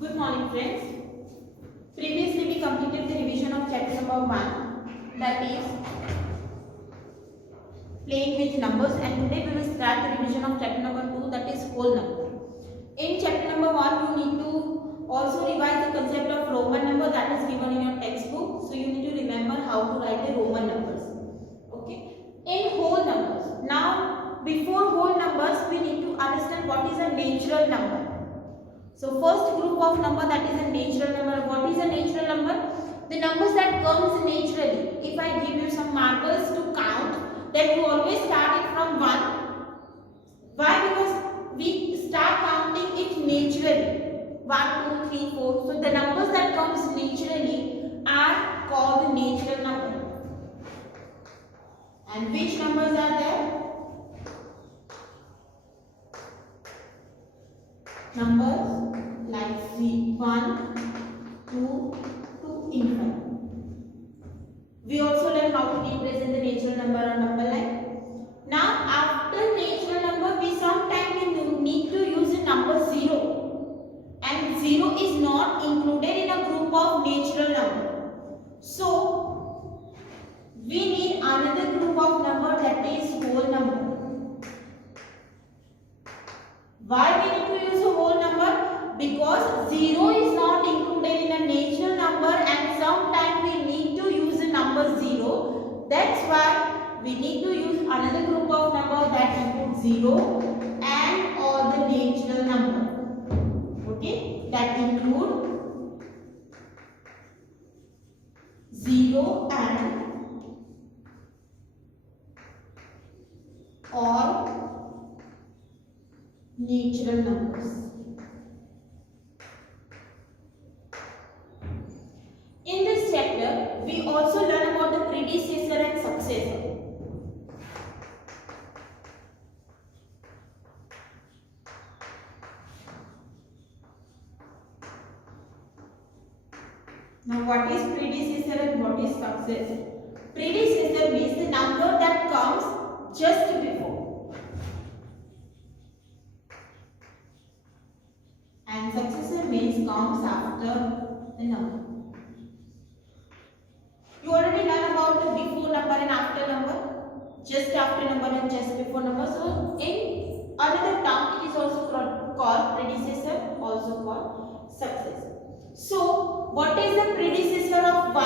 Good morning, friends. Previously we completed the revision of chapter number 1, that is playing with numbers, and today we will start the revision of chapter number 2, that is whole number. In chapter number 1 you need to also revise the concept of Roman number that is given in your textbook. So you need to remember how to write the Roman numbers. Okay. In whole numbers. Now before whole numbers we need to understand what is a natural number. So first group of number, that is a natural number. What is a natural number? The numbers that comes naturally. If I give you some marbles to count, then you always start it from 1. Why? Because we start counting it naturally. 1, 2, 3, 4. So the numbers that comes naturally are called natural number. And which numbers are there? Numbers like 1, 2 to infinite. We also learn how to represent the natural number or number line. Now after natural number we sometimes need to use the number 0, and 0 is not included in a group of natural number. So we need another group of number, that is whole number. Why we need to use a whole number? Because 0 is not included in a natural number, and sometimes we need to use the number 0. That's why we need to use another group of number that includes 0 and all the natural number. Okay, that include 0 and all natural numbers. In this chapter, we also learn about the predecessor and successor. Now, what is predecessor and what is successor? Predecessor means the number that comes just before, and successor means comes after the number. You already learned about the before number and after number, just after number and just before number. So in another term it is also called predecessor, also called successor. So what is the predecessor of 1?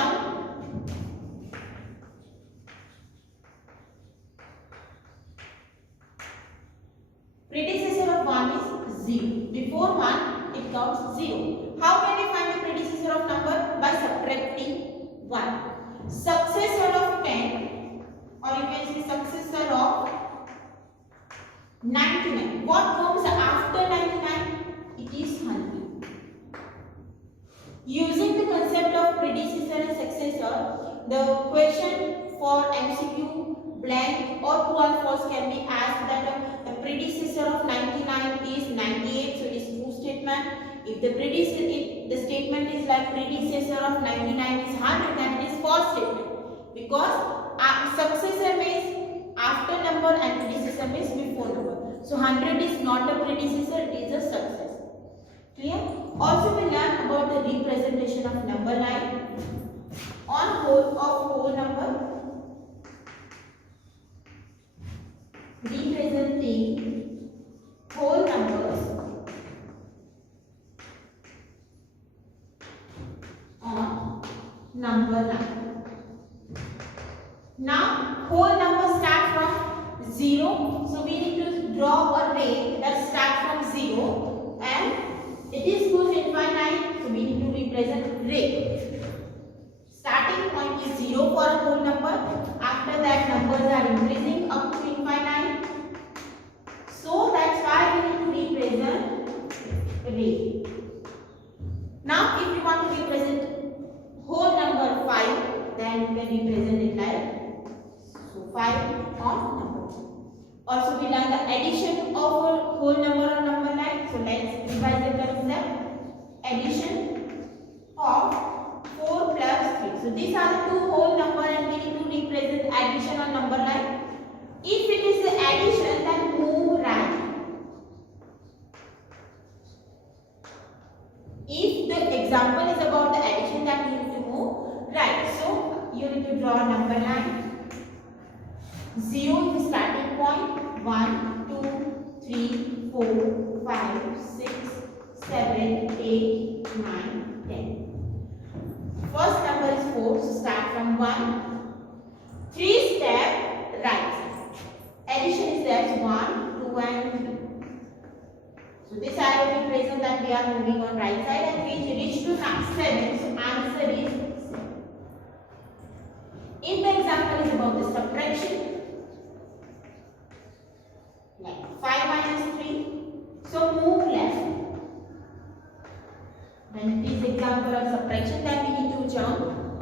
Predecessor of 1 is 0. Before 1 it comes 0. How can we find the predecessor of number? By subtracting 1. Successor of 10, or you can say successor of 99. What comes after 99? It is 100. Using the concept of predecessor and successor, the question for MCQ, blank or true or false can be asked that the predecessor of 99 is 98, so it is true statement. If the statement is like predecessor of 99 is 100, then it is false statement, because successor means after number and predecessor means before number. So 100 is not a predecessor, it is a successor. Clear? Also we learn about the representation of number line on whole number. Representing whole numbers on number line. Now whole number start from 0, so we need to draw a ray that starts from 0 and it is goes infinite, so we need to represent ray. Starting point is 0 for a whole number. After that numbers are increasing up to infinite, so that's why we need to represent ray. Now if you want to represent whole number 5, then you can represent it like so 5 on number. Also we learn the addition of a whole number on number line. So let's revise the concept. Addition of 4 plus 3. So these are the two whole number and we need to represent addition on number line. If it is the addition, then move right. If the example is about the addition, that you need to move right. So you need to draw a number line. 0 is the starting point. 1, 2, 3, 4, 5, 6, 7, 8, 9, 10. First number is 4, so start from 1. 3 step right side. Addition is there, 1, 2 and 3. So this arrow will present that we are moving on right side, and we reach to 7. So answer is 7. If the example is about the subtraction, like 5 minus 3, so move left. When it is example of subtraction, then we need to jump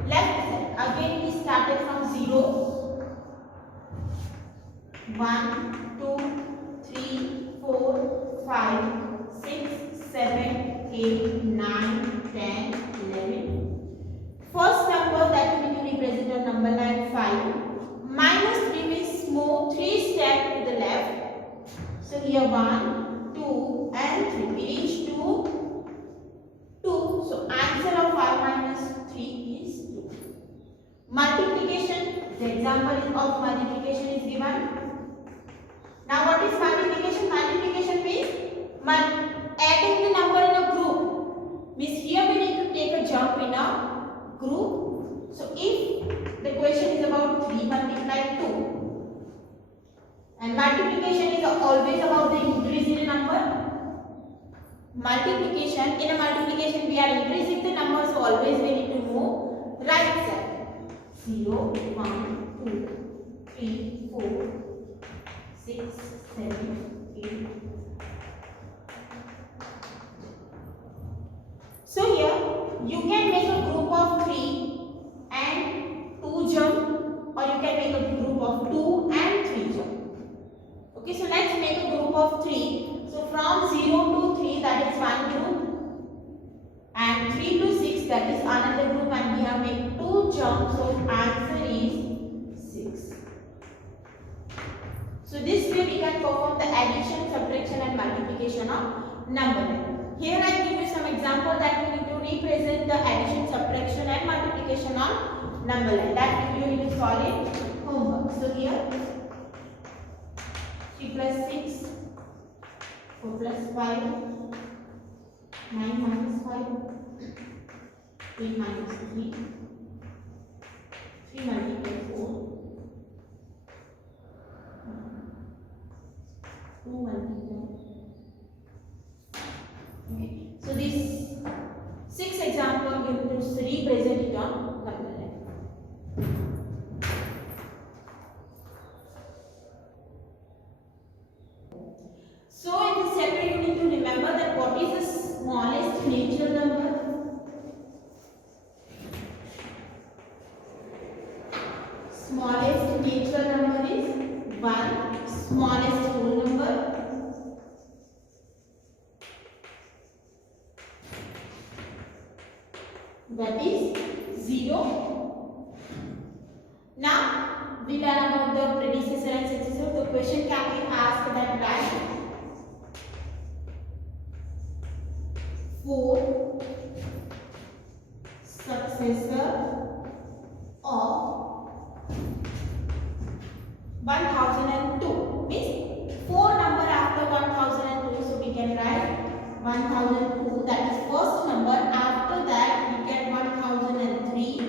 left side. Again we started from 0. 1, 2, 3, 4, 5, 6, 7, 8, 9, 10, 11. First number that we need to represent on number line 5. Minus 3 means move 3 steps to the left. So here 1, 2 and 3. We reach to 2. So answer of 5 minus 3 is 2. Multiplication. The example of multiplication is given. Now what is multiplication? Multiplication means adding the number in a group. Means here we need to take a jump in a group. So if the question is about 3 multiplied 2, and multiplication is always about the increase in a number. Multiplication, in a multiplication we are increasing the number, so always we need to move right side. 0, 1, 2, 3, 4, 6, 7, 8. So here you can make a group of 3 and 2 jump, or you can make a group of 2 and 3 jump. Okay, so let's make a group of 3. So from 0 to 3, that is one group, and 3 to 6, that is another group, and we have made 2 jumps. So answer is 6. So this way we can perform the addition, subtraction and multiplication of number line. Here I give you some example that we need to represent the addition, subtraction and multiplication on number line. That you need to solve in homework. So here 3 plus 6, 4 plus 5, 9 minus 5, 8 minus 3, 3 multiplied 4, 2 multiplied. Okay. So this 6 example you have to represent it on number line. So in this chapter you need to remember that what is the smallest natural number. Smallest natural number is 1. Smallest whole number, that is 0. Now we learn about the predecessor and successor. The question can be asked that write 4 successor of 1002. Means 4 number after 1002. So we can write 1002, that is first number. After that we get 1003,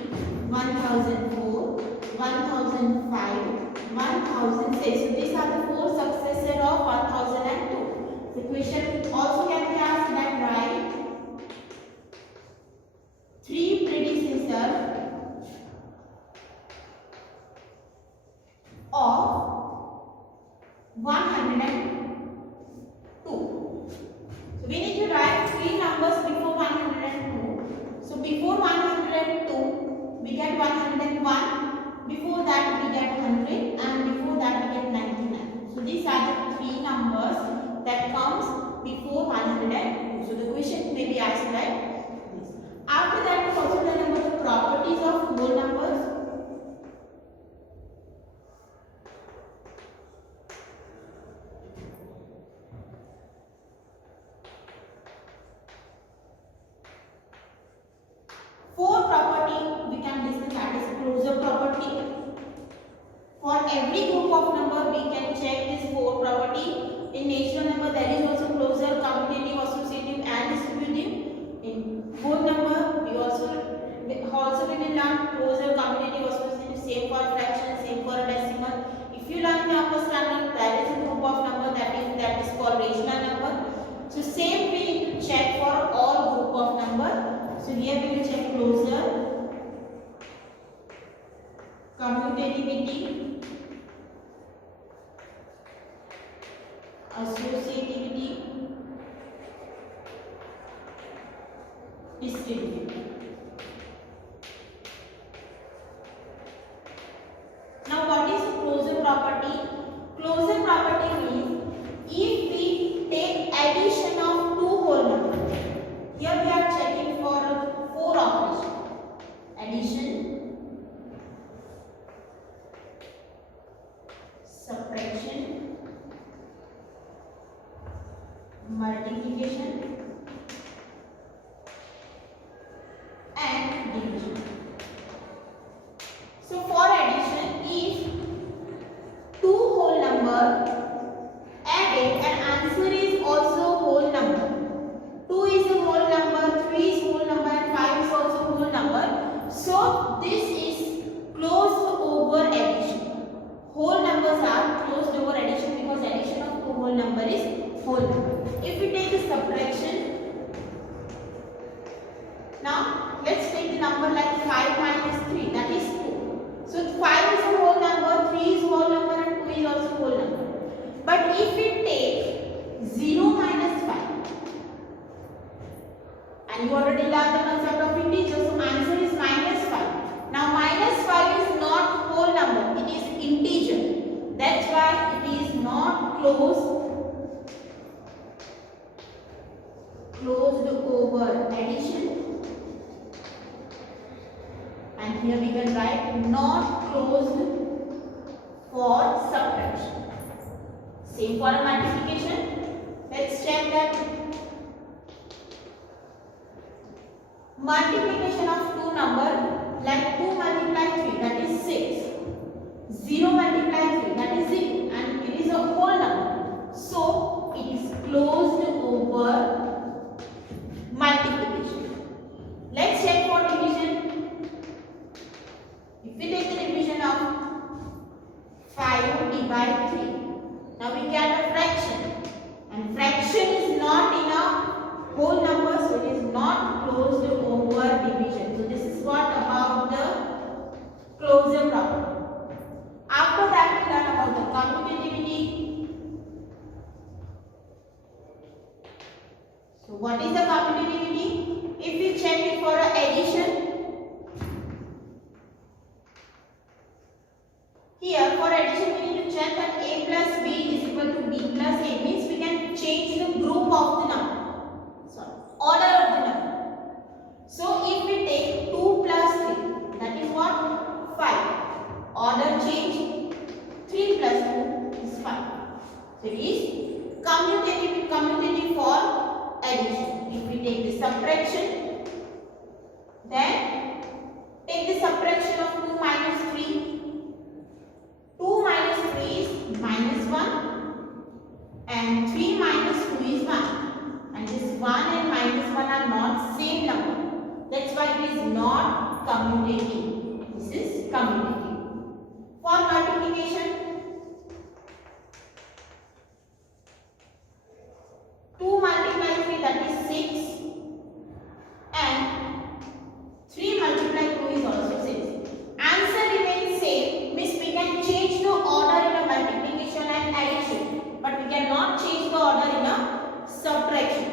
1004, 1005, 1006. So these are the 4 successor of 1002. The question also can be asked that write 3 predecessor of 102. So we need to write 3 numbers before 102. So before 102 we get 101, before that we get 100, and before that we get 99. So these are the 3 numbers that comes before Fourth property we can discuss, that is closure property. For every group of number we can check this fourth property. In natural number there is also closure, commutative, associative and distributive. In whole number we also we will learn closure, commutative, associative, same for fraction, same for decimal. If you learn the upper standard, there is a group of number that is called rational number. So same we need to check for all group of number. So here we will check closure, commutativity, associativity, distributivity. Now what is closure property? Closure property means if we take addition of two whole numbers. Here we are checking for four operations: addition, subtraction, multiplication and division. So for addition, if two whole number added and answer is also whole number, 2 is a whole number, 3 is whole number and 5 is also whole number, so this is closed over addition. Whole numbers are closed over addition because addition of two whole number is whole number. If we take the subtraction, now let's take the number like 5 minus 3, that is 2. So 5 is a whole number, 3 is whole number and 2 is also whole number. But if we take 0 minus 5, and you already learned the concept of integer, so answer is minus 5. Now minus 5 is not whole number, it is integer. That's why it is not closed over addition. And here we can write not closed for subtraction. Same for multiplication. Let's check that. Multiplication of two number, like 2 multiply 3, that is 6. 0 multiply 3, that is 0, and it is a whole number. So it is closed over multiplication. Let's check for division. If we take the division of 5 divide 3, now we get a fraction, and fraction is not in a whole number, so it is not closed over division. So this is what about the closure property. After that we learn about the commutativity. So what is the commutativity? If we check it for addition, here for addition we need to check that a plus b is equal to b plus a, means we can change the group of the number, sorry, order of the number. So if we take 2 plus 3, that is what? 5. Order change, 3 plus 2 is 5. So it is commutative for addition. If we take the subtraction, then take the subtraction of 2 minus 3. 2 minus 3 is minus 1 and 3 minus 2 is 1, and this 1 and minus 1 are not same number. That's why it is not commutative. This is commutative. For multiplication, 2 multiply 3, that is 6, and 3 multiply 2 is also 6. Answer remains same, means we can change the order in a multiplication and addition, but we cannot change the order in a subtraction.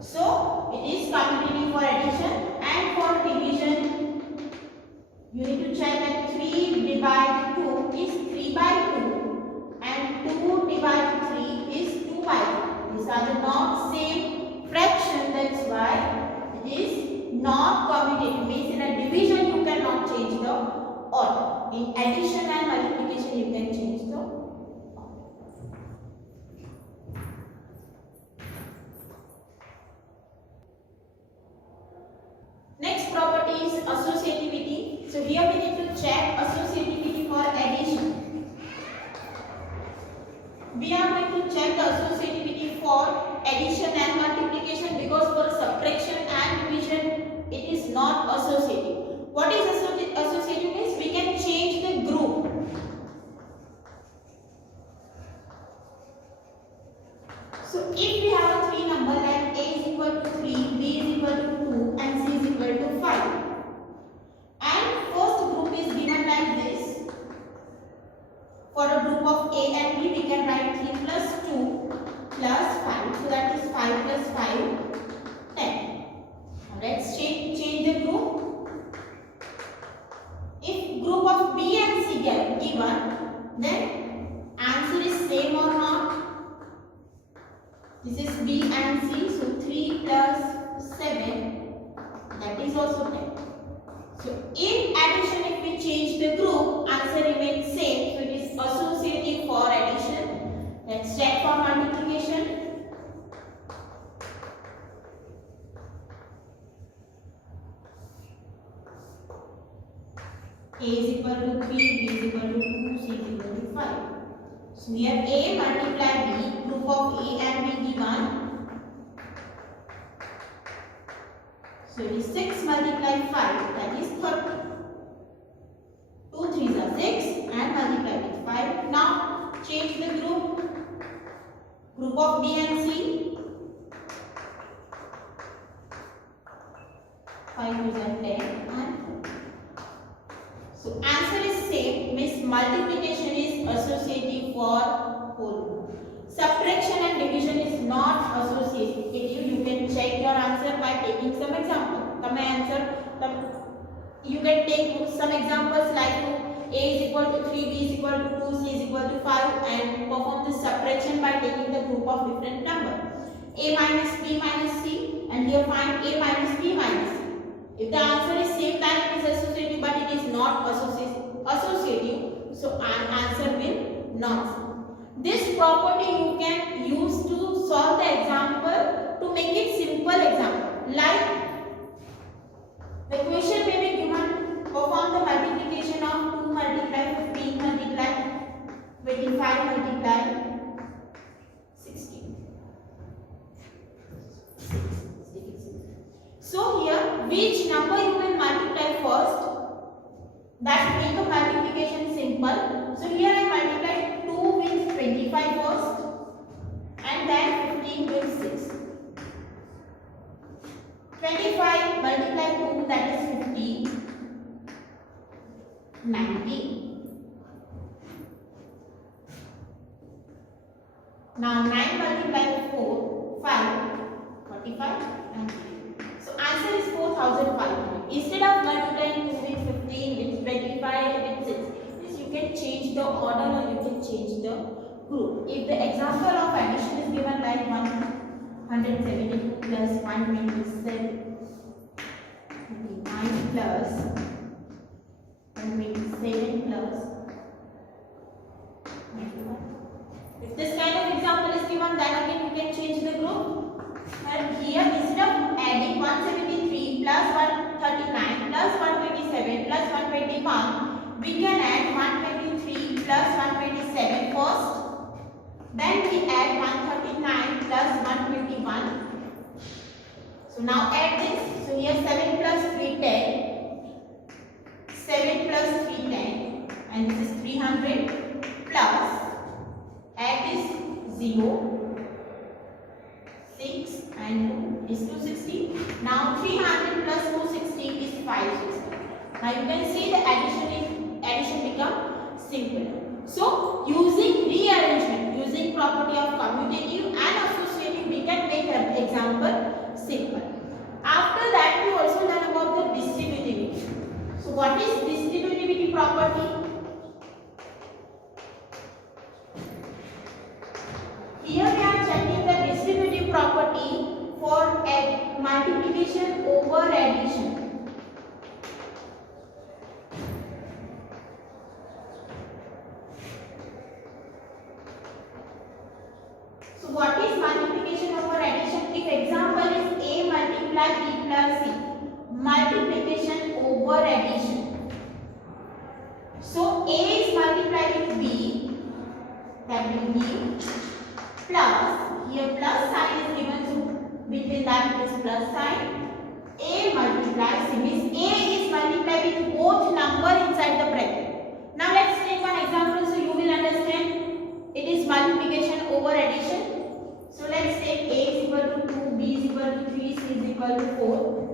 So it is commutative for addition. And for division, you need to check that 3 divided 2 is 3 by 2 and 2 divided 3 is 2 by 2. These are the not same fraction, that's why it is not commutative, means in a division you cannot change the order. In addition and multiplication you can change the order. Next property is associativity. So here we need to check associativity for addition. We are going to check the associativity for addition and multiplication, because for subtraction and division it is not associative. What is associative means? We can change the group. So if we have a three number like a is equal to 3, b is equal to 2 and c is equal to 5, and first group is given like this. For a group of a and b we can write 3 plus 2 plus 5, so that is 5 plus 5, 10. Now let's change the group. If group of b and c get given, then answer is same or not? This is b and c, so 3 plus 7, that is also 10. So in addition, if we change the group, answer remains same, so it is associative for addition. Let's check for multiplication. A is equal to 3, b is equal to 2, c is equal to 5. So here a multiply b, group of a and b given. So it is 6 multiply 5, that is 30. 2 3s are 6 and multiply with 5. Now change the group. Group of b and c. 5 is 10 and so answer is same, means multiplication is associative for whole group. Subtraction and division is not associative. You can check your answer by taking some example. You can take some examples like a is equal to 3, b is equal to 2, c is equal to 5, and perform the subtraction by taking the group of different number. A minus b minus c, and here find a minus b minus c. If the answer is same, then it is associative, but it is not associative, so answer will not. This property you can use to solve the example, to make it simple example. Like the question may be given, perform the multiplication of 2 multiply 15 multiply 25 multiply 16. So here, which number you will multiply first? That make the multiplication simple. So here I multiply 2 with 25 first, and then 15 with 6. 25 multiply 2, that is 50. 90. Now 9 multiply 4, 5, 45, 90. So answer is 4500. Instead of multiplying 2 with 15, with 25, with 6, means you can change the order or you can change the group. If the example of addition is given like 172 plus 127, 29 plus 127 plus 91. If this kind of example is given, then again you can change the group. And here instead of adding 173 plus 139 plus 127 plus 121, we can add 123 plus 127 first. Then we add 139 plus 121. So now add this. So here 7 plus 3 10. 7 plus 3 10. And this is 300 plus. Add this 0. 6 and 2 is 260. Now 300 plus 260 is 560. Now you can see the addition become simple. So using rearrangement, using property of commutative and associative, we can make an example simple. After that we also learn about the distributivity. So what is distributivity property? Here we are checking the distributive property for multiplication over addition. So what is multiplication over addition? If example is a multiply b plus c, multiplication over will give plus, here plus sign is given, so between that it is plus sign. A multiplies, means A is multiplied with both number inside the bracket. Now let's take one example so you will understand. It is multiplication over addition. So let's take A is equal to 2, B is equal to 3, C is equal to 4.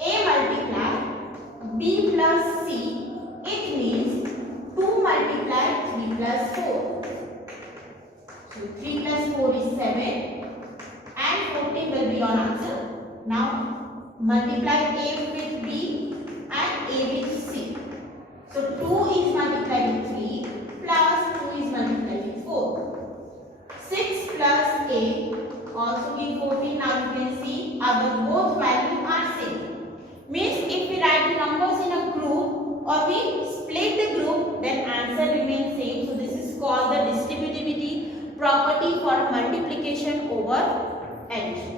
A multiply B plus C, it means 2 multiply 3 plus 4. So 3 plus 4 is 7 and 14 will be your answer. Now multiply A with B and A with C. So 2 is multiplied with 3 plus 2 is multiplied with 4. 6 plus 8 also give 14. Now you can see our both values are same. Means if we write the numbers in a group or we split the group, then answer remains same. So this is called the distributivity property for multiplication over addition.